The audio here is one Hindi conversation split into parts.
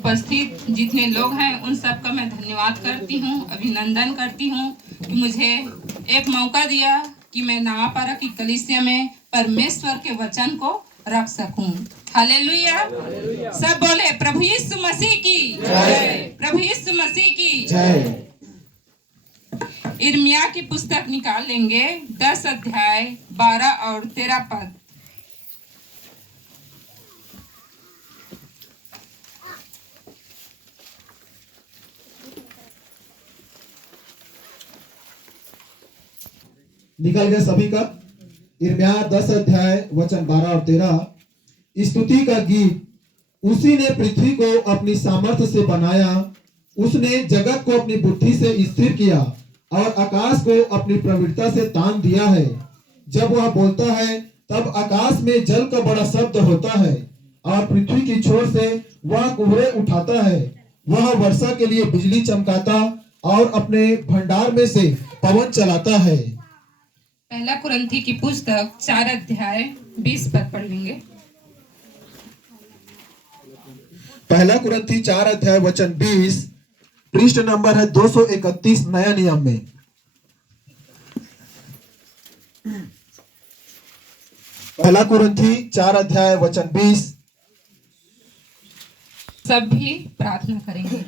उपस्थित जितने लोग हैं उन सबका मैं धन्यवाद करती हूँ, अभिनंदन करती हूँ कि मुझे एक मौका दिया कि मैं नवापारा की कलीसिया में परमेश्वर के वचन को रख सकूं। हालेलुया। सब बोले प्रभु यीशु मसीह की जय, प्रभु यीशु मसीह की जय। यिर्मयाह की पुस्तक निकाल लेंगे 10 अध्याय 12 और 13 पद। निकल गए सभी का। यिर्मयाह 10 अध्याय वचन 12 और 13। स्तुति का गीत। उसी ने पृथ्वी को अपनी सामर्थ्य से बनाया, उसने जगत को अपनी बुद्धि से स्थिर किया और आकाश को अपनी प्रवृत्ता से तान दिया है। जब वह बोलता है तब आकाश में जल का बड़ा शब्द होता है और पृथ्वी की छोर से वह कुहरे उठाता है। वह वर्षा के लिए बिजली चमकाता और अपने भंडार में से पवन चलाता है। पहला कुरिन्थी की पुस्तक 4 अध्याय 20 पद पढ़ लेंगे। पहला कुरिन्थी 4 अध्याय वचन 20, पृष्ठ नंबर है 231 नया नियम में। पहला कुरिन्थी 4 अध्याय वचन 20। सब भी प्रार्थना करेंगे।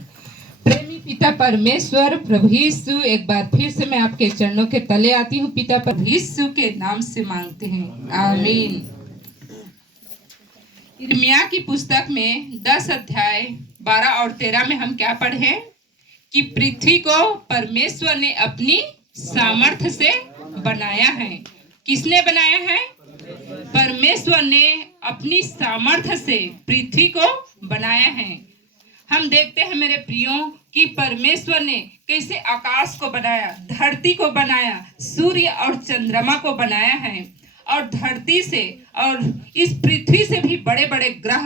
प्रेमी पिता परमेश्वर प्रभु यीशु, एक बार फिर से मैं आपके चरणों के तले आती हूँ। पिता प्रभु यीशु के नाम से मांगते हैं, आमीन। यिर्मयाह की पुस्तक में 10 अध्याय 12 और 13 में हम क्या पढ़े कि पृथ्वी को परमेश्वर ने अपनी सामर्थ्य से बनाया है। किसने बनाया है? परमेश्वर ने अपनी सामर्थ्य से पृथ्वी को बनाया है। हम देखते हैं मेरे प्रियो कि परमेश्वर ने कैसे आकाश को बनाया, धरती को बनाया, सूर्य और चंद्रमा को बनाया है। और धरती से और इस पृथ्वी से भी बड़े बड़े ग्रह,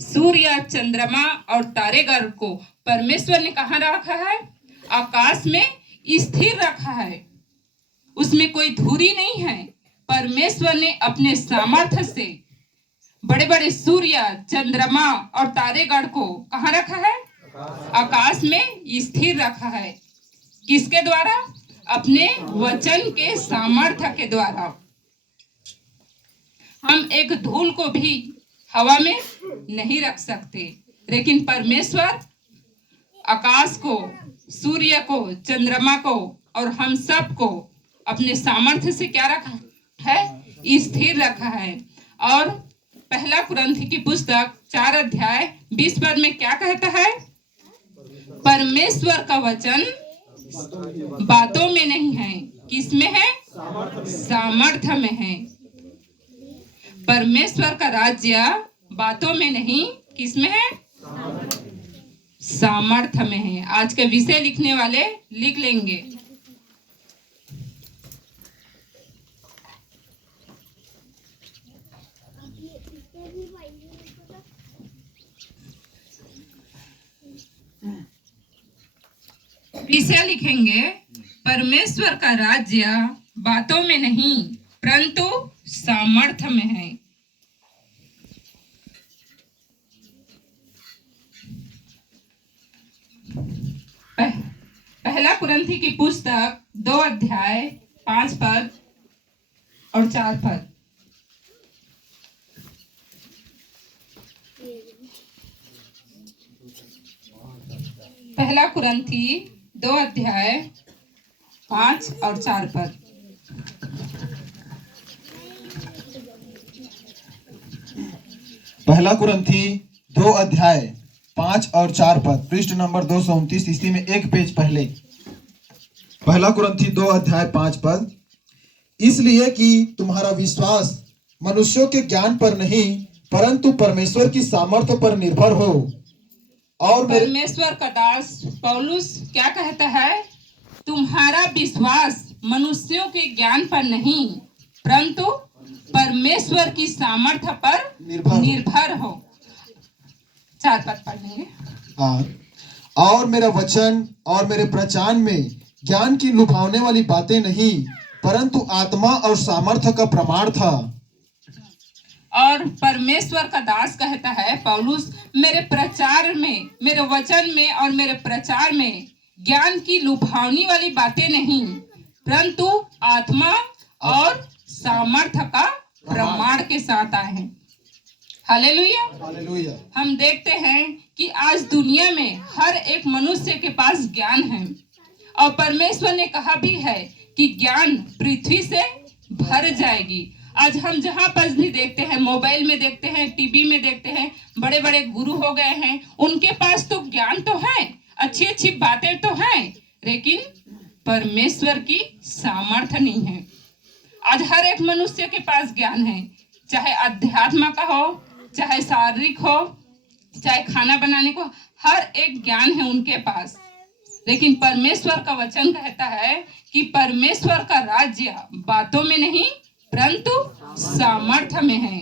सूर्य, चंद्रमा और तारेगण को परमेश्वर ने कहाँ रखा है? आकाश में स्थिर रखा है। उसमें कोई धूरी नहीं है। परमेश्वर ने अपने सामर्थ्य से बड़े बड़े सूर्य, चंद्रमा और तारेगण को कहाँ रखा है? आकाश में स्थिर रखा है। किसके द्वारा? अपने वचन के सामर्थ्य के द्वारा। हम एक धूल को भी हवा में नहीं रख सकते, लेकिन परमेश्वर आकाश को, सूर्य को, चंद्रमा को और हम सब को अपने सामर्थ्य से क्या रखा है? स्थिर रखा है। और पहला कुरिन्थी की पुस्तक 4 अध्याय 20 पद में क्या कहता है? परमेश्वर का वचन बातों में नहीं है। किसमें है? सामर्थ्य में है। परमेश्वर का राज्य बातों में नहीं, किसमें है? सामर्थ्य में है। आज के विषय लिखने वाले लिख लेंगे। विषय लिखेंगे, परमेश्वर का राज्य बातों में नहीं परंतु सामर्थ्य में है। पहला कुरिन्थी की पुस्तक 2 अध्याय 5 पद और 4 पद। पहला कुरिन्थी 2 अध्याय 5 और 4 पद। पहला कुरिन्थी 2 अध्याय 5 और 4 पद, पृष्ठ नंबर 229, इसी में एक पेज पहले। पहला कुरिन्थी 2 अध्याय 5 पद। इसलिए कि तुम्हारा विश्वास मनुष्यों के ज्ञान पर नहीं परंतु परमेश्वर की सामर्थ्य पर निर्भर हो। और परमेश्वर का दास पौलुस क्या कहता है? तुम्हारा विश्वास मनुष्यों के ज्ञान पर नहीं परंतु परमेश्वर की सामर्थ्य पर निर्भर हो। 4 पद पढ़ लेंगे। और मेरा वचन और मेरे प्रचार में ज्ञान की लुभावने वाली बातें नहीं परंतु आत्मा और सामर्थ्य का प्रमाण था। और परमेश्वर का दास कहता है पौलुस, मेरे प्रचार में, मेरे वचन में और मेरे प्रचार में ज्ञान की लुभावनी वाली बातें नहीं, परंतु आत्मा और सामर्थ्य का प्रमाण के साथ आए हैं। हालेलुया। हालेलुया। हम देखते हैं कि आज दुनिया में हर एक मनुष्य के पास ज्ञान है और परमेश्वर ने कहा भी है कि ज्ञान पृथ्वी से भर जाएगी। आज हम जहाँ पर भी देखते हैं, मोबाइल में देखते हैं, टीवी में देखते हैं, बड़े बड़े गुरु हो गए हैं, उनके पास तो ज्ञान तो है, अच्छी अच्छी बातें तो हैं, लेकिन परमेश्वर की सामर्थ्य नहीं है। आज हर एक मनुष्य के पास ज्ञान है, चाहे अध्यात्म का हो, चाहे शारीरिक हो, चाहे खाना बनाने को, हर एक ज्ञान है उनके पास। लेकिन परमेश्वर का वचन कहता है कि परमेश्वर का राज्य बातों में नहीं परंतु सामर्थ्य में है।